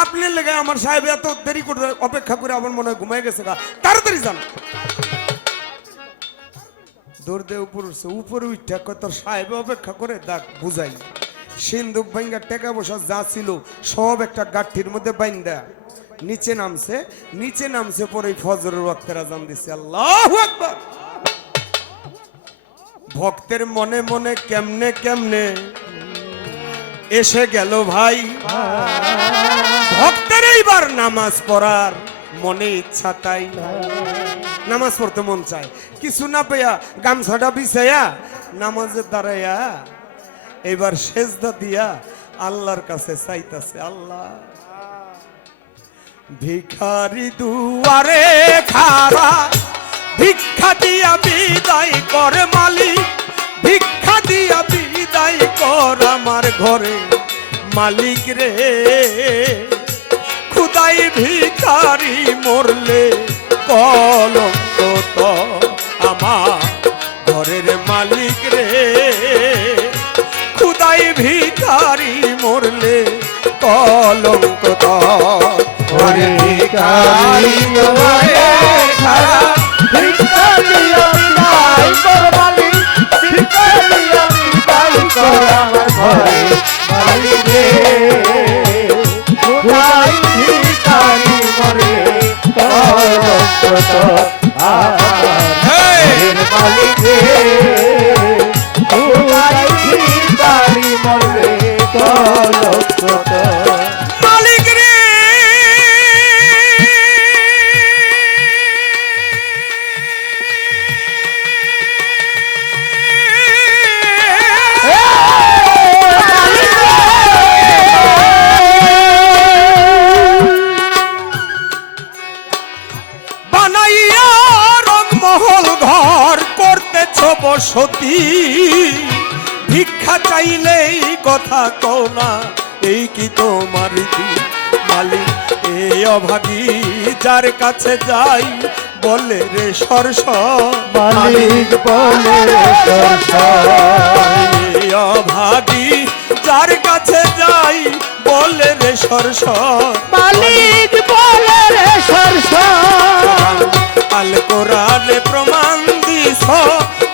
আপনার লেগে আমার সাহেব এত দেরি করে অপেক্ষা করে আমার মনে হয় ঘুমাই গেছে গা, তাড়াতাড়ি যান। দৌড় দে উপর উঠছে, উপরে উঠা কত সাহেব অপেক্ষা করে দাগ বুঝাই। সিন্ধুক ভাঙ্গা টেকা বসা যা ছিল সব একটা গাঠির মধ্যে বাইন্দা নিচে নামছে। নিচে নামছে পরে ফজরের ওয়াক্তের আজান দিছে। আল্লাহু আকবার। ভক্তের মনে মনে কেমনে কেমনে এসে গেল ভাই, ভক্তের এইবার নামাজ পড়ার মনে ইচ্ছা তাই। নামাজ পড়তে মন চায়, কিছু না পেয়া গামছাটা বিছাইয়া নামাজের দাঁড়াইয়া এবার সেজদা দিয়া আল্লাহর কাছে চাইতাছে, আল্লাহ ভিখারি দুয়ারে খাড়া, ভিক্ষা দিয়া বিদায় কর মালিক, ভিক্ষা দিয়া বিদায় কর আমার ঘরে মালিক রে। খুদাই ভিখারি মরলে কলঙ্ক তো আমার ঘরের মালিক রে। খুদাই ভিখারি মরলে কলঙ্ক তো ঘরের ভিখারি মরলে খারা, ভিক্ষা দিয়া বিদায় কর মালিক, ভিক্ষা দিয়া বিদায় কর আমার ঘরে মালিক রে। খুদাই ভিখারি মরলে কলঙ্ক তো আমার ঘরের মালিক রে। খুদাই ভিখারি মরলে কলঙ্ক তো মালিক রে। বানাইয়া রংমহল ঘর করতেছ বসতি, ভিক্ষা চাইলেই কথা কও না, এই কি তোমার রীতি মালিক? এই অভাগী যার কাছে যাই বলে রে সরস মালিক, বলে রে সরস। এই অভাগী যার কাছে যাই বলে রে সরস মালিক, বলে রে সরস। আল কোরআনে প্রমাণ দিছ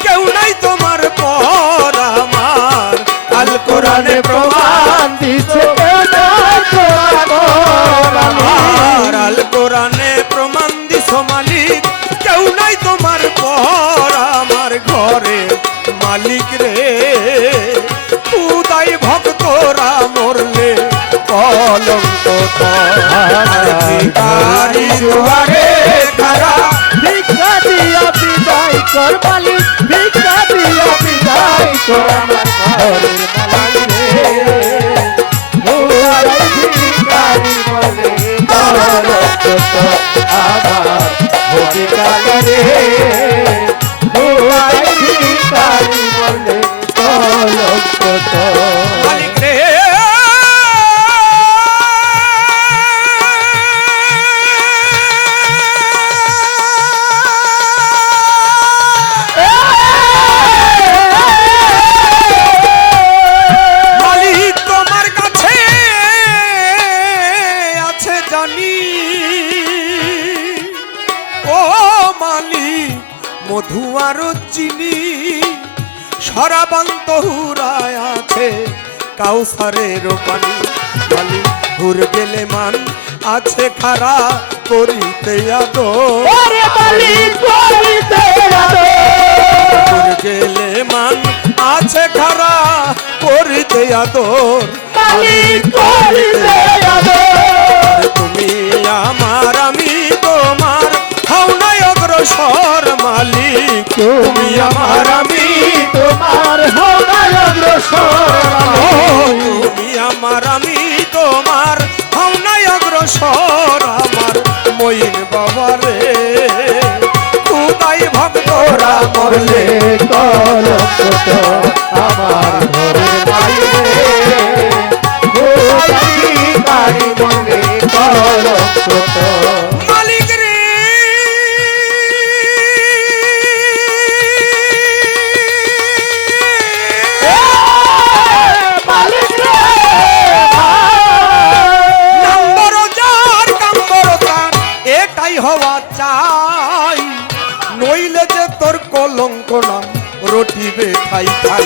কেউ নাই তোমার পর আমার, আল কোরআনে প্রমাণ দিছ কেউ নাই তোমার পর আমার, আল কোরআনে প্রমাণ দিছ মালিক কেউ নাই তোমার পর আমার ঘরে মালিক রে। খুদাই ভক্তরা মরলে কলঙ্ক তো আমার ভিখারি দুয়ারে খাড়া, ভিক্ষা দিয়া বিদায় কর মালিক, ভিক্ষা দিয়া বিদায় কর আমার ঘরের মালিক রে। খুদাই ভিখারি মরলে কলঙ্ক তো আমার ভিখারি রে। খুদাই ভিখারি মরলে কলঙ্ক তো মালিক রে। মালিক তোমার কাছে আছে জানি, ও মালিক মধু আর চিনি, সরাবান্ত হুরায় আছে কাউসারের পানি। মালিক হুর গেলে মান আছে খারা করিতে আদর, হুর গেলে মান আছে খারা করিতে আদর, মালিক করিতে আদর। তুমি আমার আমি তোমার হও নাই অগ্রসর মালিক, তুমি আমার আমি তোমার হও নাই অগ্রসর, তুমি আমার আমি তোমার হও নাই অগ্রসর আমার মইন বাবা রে। খুদাই ভক্তরা মরলে কলঙ্ক তো আমার ঘরের মালিক রে। খুদাই ভিখারি মরলে কলঙ্ক তো মালিক রে। নম্বর দিবে ঠাই ঠাই।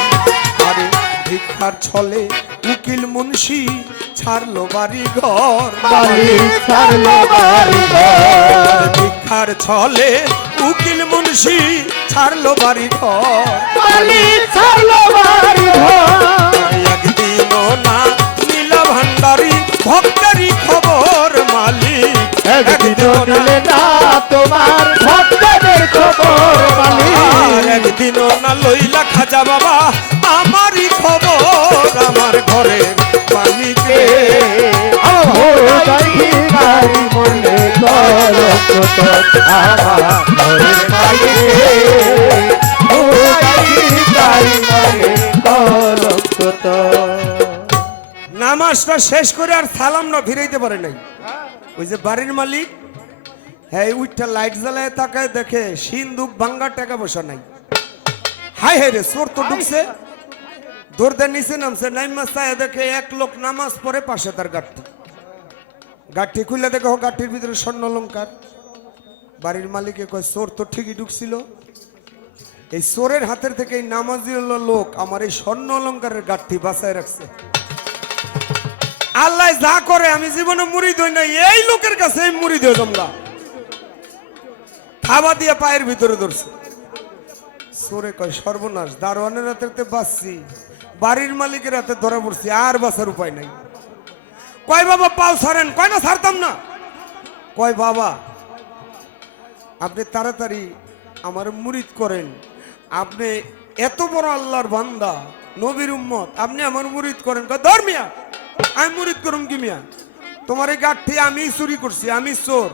আরে ভিক্ষার ছলে উকিল মুন্সি ছাড়লো বাড়ি ঘর, ভিক্ষার ছলে উকিল মুন্সি ছাড়লো বাড়ি ঘর, একদিনও না নীলা ভান্ডারি ভক্তেরই খবর মালিক, একদিনও নিলে না তোমার ভক্তদের খবর মালিক, একদিনও না লইলা খাজা বাবা আমারই খবর, আমার ঘরের মালিকে নামাজটা শেষ করে আর সালাম না ফিরাইতে পারে নাই। ওই যে বাড়ির মালিক, হ্যাঁ উইটা লাইট জ্বালায় তাকায় দেখে সিন্দুক ভাঙ্গা টাকা পয়সা নাই। হাই হাই রে, চোর তো ঢুকছে, দৌড়দের নিচে নামছে, নাইমা চায় দেখে এক লোক নামাজ পড়ে, পাশে তার গাঠি খুলে দেখে গাঠির ভিতরে স্বর্ণ অলংকার। বাড়ির মালিকে কয় চোর তো ঠিকই ঢুকছিল, এই চোরের হাতের থেকে এই নামাজি লোক আমার এই স্বর্ণ অলংকারের গাঠি বাঁচায় রাখছে। আল্লাহ যা করে আমি জীবনে মুড়ি দই নাই, এই লোকের কাছে এই মুড়ি দিয়ে জমলা থাবা দিয়ে পায়ের ভিতরে ধরছে। চোরে কয় সর্বনাশ, দারোয়ানের হাতে বাঁচছি, বাড়ির মালিকের হাতে ধরা পড়ছি, আর বাঁচার উপায় নাই। কয় বাবা পাও ছাড়েন, কয় না ছাড়তাম না। কয় বাবা আপনি তাড়াতাড়ি আমার মুরিদ করেন, আপনি এত বড় আল্লাহর বান্দা নবীর উম্মত, আপনি আমার মুরিদ করেন। কয় ধর মিয়া, আমি মুরিদ করুম কি মিয়া, তোমার এই গাঠি আমি চুরি করছি, আমি চোর।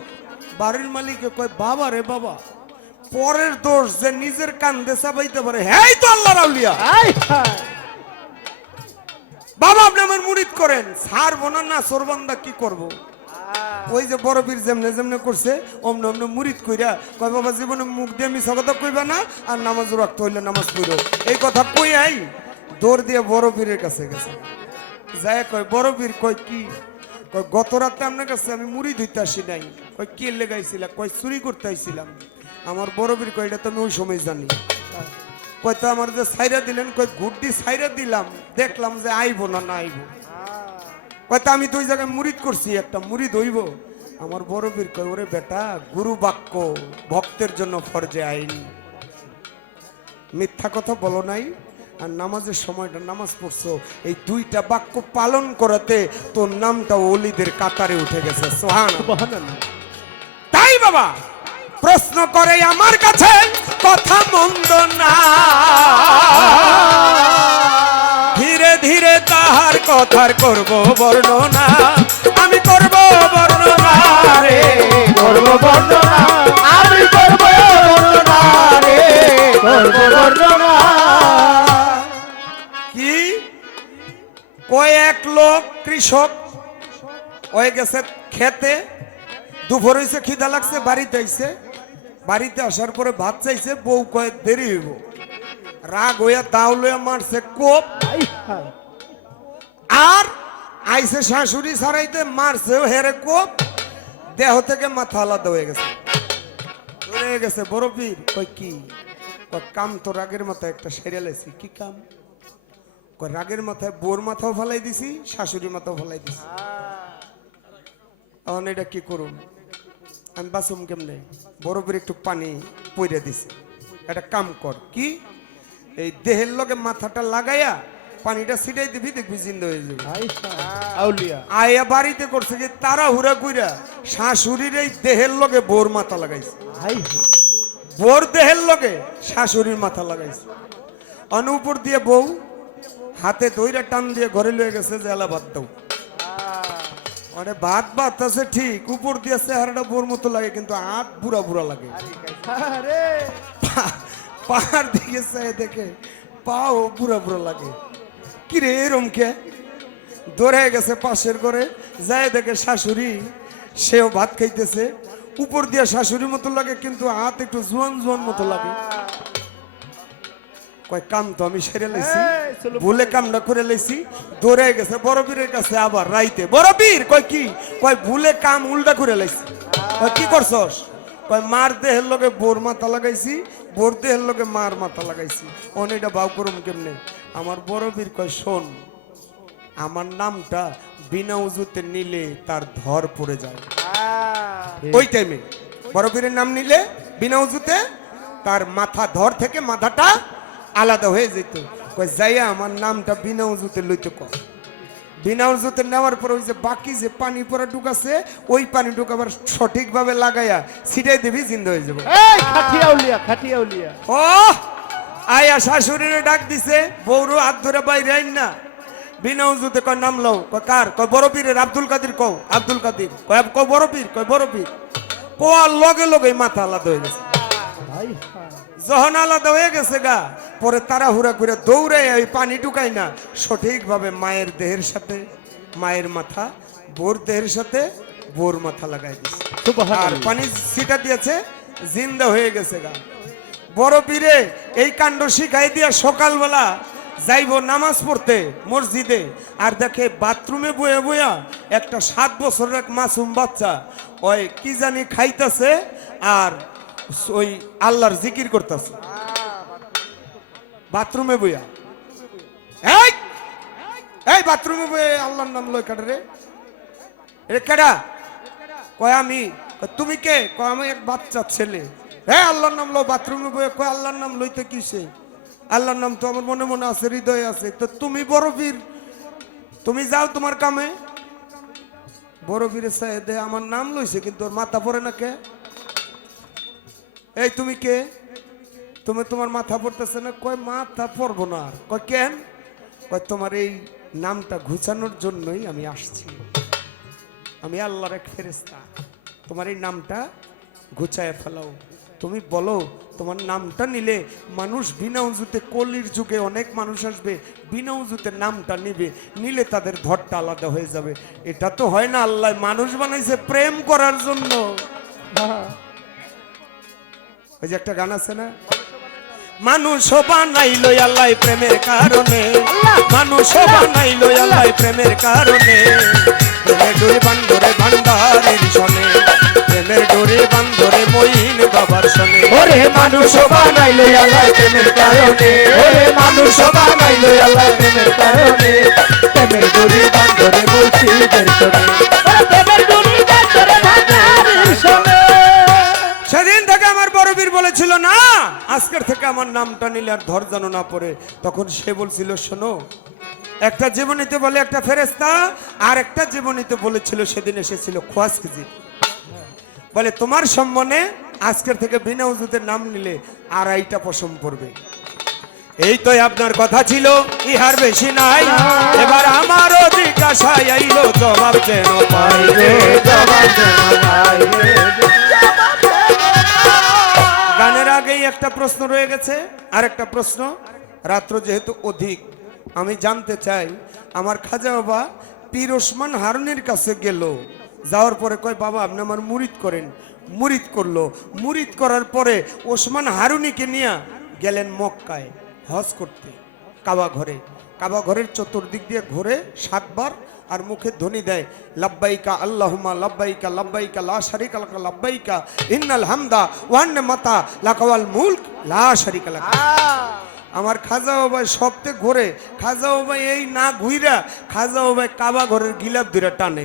বাড়ির মালিকে কয় বাবা রে বাবা, পরের দোষ যে নিজের কান্দে চাপাইতে পারে, হ্যাঁ তো আল্লাহর আউলিয়া। বাবা আপনি আমার মুরিদ করেন, ছাড়বো না, না চোরবান্দা কি করব। ওই যে বড় বীর যেমনে যেমনে করছে অমনে অমনে মুরিদ কইরা কয় বাবা জীবনে মুখ দিয়ে মিছা কথা কইবা না, আর নামাজ রাখতে হইলে নামাজ পড়ো, এই কথা কই আই দৌড় দিয়ে বড় বীরের কাছে গেছে। যায় কয় বড় বীর, কয় কি? কয় গত রাতে আপনার কাছে আমি মুড়ি ধুইতে আসি নাই। কয় কি লেগাইছিলাম? কয় চুরি করতে আইছিলাম। আমার বড় বীর কয় এটা তো আমি ওই সময় জানি। কয় তো আমার যে সাইরা দিলেন, কয় গুড্ডি সাইরা দিলাম, দেখলাম যে আইবো না, না আইবো। কয় তো আমি তো ওই জায়গায় মুরিদ করছি, একটা মুরিদ হইব। আমার বড় বীর কয় ওরে বেটা, গুরু বাক্য ভক্তের জন্য ফরজে আইন, মিথ্যা কথা বলো নাই, আর নামাজের সময়টা নামাজ পড়ছো, এই দুইটা বাক্য পালন করাতে তোর নামটা ওলিদের কাতারে উঠে গেছে। সুবহানাল্লাহ। তাই বাবা প্রশ্ন করে আমার কাছে, কথা মন্দ না, ধীরে ধীরে তাহার কথার করব বর্ণনা, আমি করব বর্ণনা রে, করব বর্ণনা, আমি করব বর্ণনা রে, করব বর্ণনা। কি কয়েক লোক কৃষক হয়ে গেছে খেতে, দুপুর হয়েছে, খিদা লাগছে, বাড়িতে আইছে, বাড়িতে আসার পরে ভাত চাইছে, বউ কয়ে দেরি হইব, রাগ হইয়া দাও লইয়া মারছে কোপ, আর আইছে শাশুড়ি ছাড়াইতে, মারছেও হেরে কোপ, দেহ থেকে মাথা আলাদা হয়ে গেছে, হয়ে গেছে। বড় পীর কয় কি? কয় কাম তো রাগের মাথায় একটা সেরে লাইছি। কি কাম? কয় রাগের মাথায় বোর মাথাও ফেলাই দিছি, শাশুড়ি মাথাও ফেলাই দিছি, এখন এটা কি করুন, আমি বাসুম কেমনে? বড় পীর একটু পানি পইরা দিছে, একটা কাম কর। কি? এই দেহের লগে মাথাটা লাগাইয়া পানিটা ছিটাই দিবি, দেখবি জিন্দা হয়ে যাবে। আয়া বাড়িতে করছে যে তারা হুরা কইরা শাশুড়ির এই দেহের লগে বোর মাথা লাগাইছে, বোর দেহের লগে শাশুড়ির মাথা লাগাইছে। অনুপুর দিয়ে বউ হাতে দইরা টান দিয়ে ঘরে লয়ে গেছে, যে এলা ভাত দাও। মানে ভাত ভাত আছে ঠিক, উপর দিয়ে চেহারাটা বোর মতো লাগে, কিন্তু হাত বুড়া বুড়া লাগে। পাহাড় দিকে চাই দেখে পাও বুড়া বুড়া লাগে। কিরে এরম কে? ধরে গেছে পাশের ঘরে, যায় দেখে শাশুড়ি, সেও ভাত খাইতেছে, উপর দিয়ে শাশুড়ির মতো লাগে, কিন্তু হাত একটু জোয়ান জোয়ান মতো লাগে। কয় কাম তো আমি সেরে লাইছি, ভুলে কামটা করে লাইছি, দৌড়ে গেছে বড় বীরের কাছে আবার রাইতে। বড় বীর কয় কি? কয় ভুলে কাম উল্টা করে লাইছি। কয় কি করছস? কয় মার দেহের লগে বোর মাথা লাগাইছি, বর্দের লোকে মার মাথা লাগাইছি অনেকটা বাউ করুম কেমনে আমার বড় বীর কয় শোন আমার নামটা বিনা উজুতে নিলে তার ধর পড়ে যায় ওই টাইমে বড় বীরের নাম নিলে বিনা উজুতে তার মাথা ধর থেকে মাথাটা আলাদা হয়ে যেত কয় যাইয়া আমার নামটা বিনা উজুতে লইতে কর বিনা উজুতে নেওয়ার পর ওই যে বাকি যে পানি পরে ঢুকাছে ওই পানি ঢুকাবার সঠিকভাবে লাগাইয়া ছিটাই দিবি জিন্দা হয়ে যাবে এই খাটিয়া উলিয়া ও আয়া শাশুড়িরে ডাক দিছে বৌরু হাত ধরে বাইরে আইন না বিনা উজুতে কয় নাম লও কয় কার কয় বড় পীরের আব্দুল কাদের কও আব্দুল কাদের কয় বড় পীর কয় বড় পীর কোয়ার লগে লগে মাথা আলাদা হয়ে গেছে ভাই যখন আলাদা হয়ে গেছে গা পরে তাড়াহুড়া করে দৌড়ে ওই পানি ঢুকাই না সঠিকভাবে মায়ের দেহের সাথে মায়ের মাথা বোর দেহের সাথে বোর মাথা লাগাই দিছে আর সুবহানাল্লাহ পানি ছিটা দিয়েছে জিন্দা হয়ে গেছে গা বড় পীরে এই কাণ্ড শিখাই দিয়া সকালবেলা যাইব নামাজ পড়তে মসজিদে আর দেখে বাথরুমে বয়ে বয়া একটা 7 বছরের এক মাসুম বাচ্চা ওই কি জানি খাইতেছে আর ওই আল্লাহর জিকির করতেছে বাথরুমে বইয়া এই এই বাথরুমে বয়ে আল্লাহর নাম লয় কাটা রে কেডা কয় আমি কয় তুমি কে কয় আমি এক বাচ্চা ছেলে হ্যাঁ আল্লাহর নাম লো বাথরুমে বয়ে কয় আল্লাহর নাম লইতে কিসে আল্লাহর নাম তো আমার মনে মনে আছে হৃদয়ে আছে তো তুমি বড় পীর তুমি যাও তোমার কামে বড় পীরের সাহেদে আমার নাম লইছে কিন্তু ওর মাথা পড়ে না কে এই তুমি কে তুমি তোমার মাথা পড়তেছে না কয় মাথা পড়বো না আর কয় কেন কয় তোমার এই নামটা ঘুচানোর জন্যই আমি আসছি আমি আল্লাহর এক ফেরেশতা তোমার এই নামটা ঘুচায় ফেলাও তুমি বলো তোমার নামটা নিলে মানুষ বিনা উজুতে কলির যুগে অনেক মানুষ আসবে বিনা উজুতে নামটা নিবে নিলে তাদের ধরটা আলাদা হয়ে যাবে এটা তো হয় না আল্লাহ মানুষ বানাইছে প্রেম করার জন্য ওই যে একটা গান আছে না মানুষ বানাইলো আল্লাহ প্রেমের কারণে মানুষ বানাইলো আল্লাহ প্রেমের কারণে প্রেমের ডোরে বান্ধরে ভান্ডারের সনে প্রেমের ডোরে বান্ধরে মইন বাবার সনে ওরে মানুষ বানাইলো আল্লাহ প্রেমের কারণে ওরে মানুষ বানাইলো আল্লাহ প্রেমের কারণে প্রেমের দড়ি বান্ধরে মুর্শিদের সনে ওরে প্রেমের দড়ি বান্ধরে ভান্ডারের সনে সেদিন থেকে আমার বড় বীর বলেছিল না আজকের থেকে আমার নামটা নিলে আর ধর জানো না পড়ে তখন সে বলছিল শোনো একটা জীবনীতে বলে একটা ফেরেশতা আর একটা জীবনীতে বলেছিল সেদিন এসেছিল খোয়াজকিজি বলে তোমার সম্মানে আজকের থেকে বিনা উজুতে নাম নিলে 2.5টা পশম পড়বে এই তো আপনার কথা ছিল ইহার বেশি নাই এবার আমারও জিজ্ঞাসায় আইলো জবাব যেন পাই রে জবাব যেন পাই রে গানের আগেই একটা প্রশ্ন রয়ে গেছে আর একটা প্রশ্ন রাত্র যেহেতু অধিক আমি জানতে চাই আমার খাজা বাবা পীর ওসমান হারুনের কাছে গেল যাওয়ার পরে কয় বাবা আপনি আমার মুরিদ করেন মুরিদ করলো মুরিদ করার পরে ওসমান হারুনিকে নিয়ে গেলেন মক্কায় হজ করতে কাবা ঘরের চতুর্দিক দিয়ে ঘুরে 7 বার আর মুখে ধ্বনি দেয় লাব্বাইকা আল্লাহুম্মা লাব্বাইকা লাব্বাইকা লা শারিকা লাকা লাব্বাইকা ইন্নাল হামদা ওয়া নি'মাতা লাকা ওয়াল মুলক লা শারিকা লাকা আমার খাজা বাবা সবতে ঘুরে খাজা বাবা এই না ঘুইরা খাজা বাবা কাবা ঘরের গিলাপ ধরে টানে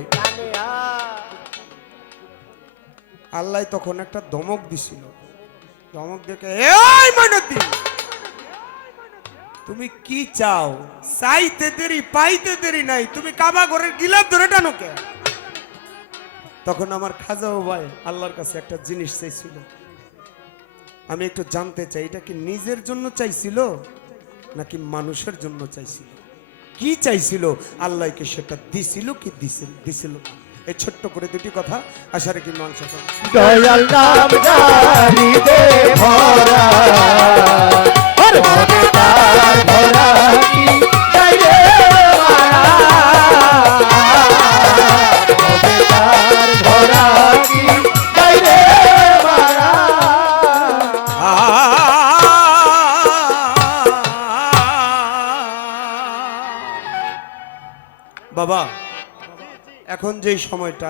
আল্লাহ তখন একটা ধমক দিছিল ধমক দেখে এই মাইনতি তুমি কি চাও চাইতে দেরি পাইতে দেরি নাই তুমি কাবা ঘরের গিলাপ ধরে টানো কে তখন আমার খাজা ভাই আল্লাহর কাছে একটা জিনিস চাইছিল আমি একটু জানতে চাই এটা কি নিজের জন্য চাইছিল নাকি মানুষের জন্য চাইছিল কি চাইছিল আল্লাহকে সেটা দিছিল কি দিছিল এই ছোট্ট করে দুটি কথা আশা রাখি মাংস দয়াল নাম জানি দে ভরা আর মনে তার ভরা কি চাই রে মনে তার ভরা কি চাই রে বাবা এখন যেই সময়টা